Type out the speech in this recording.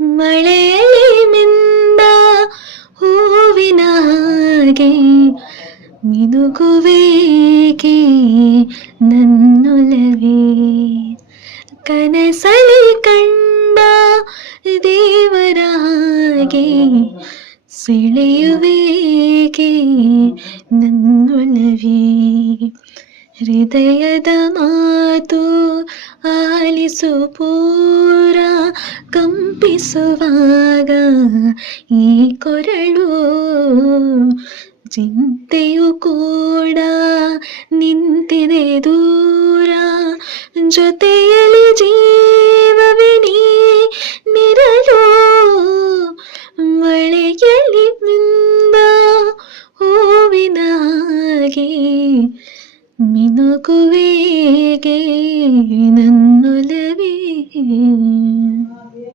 ಮಳೆಯಲ್ಲಿ ಮಿಂದ ಹೂವಿನ ಹಾಗೆ ಮಿನುಗುವೇಕೆ ನನ್ನೊಲವೇ. ಕನಸಲಿ ಕಂಡ ದೇವರ ಹಾಗೆ ಸೆಳೆಯುವೇಕೆ ನನ್ನೊಲವೇ. ಹೃದಯದ ಮಾತು ಆಲಿಸು ಪೂರ ಕಂಪಿಸುವಾಗ ಈ ಕೊರಳು. ಚಿಂತೆಯು ಕೂಡ ನಿಂತಿದೆ ದೂರ, ಜೊತೆಯಲ್ಲಿ ಜೀವವೇ ನೀರಲು. ಮಳೆಯಲ್ಲಿ ಮಿಂದ ಹೂವಿನ ಹಾಗೆ ಮಿನುಗುವೇಗೆ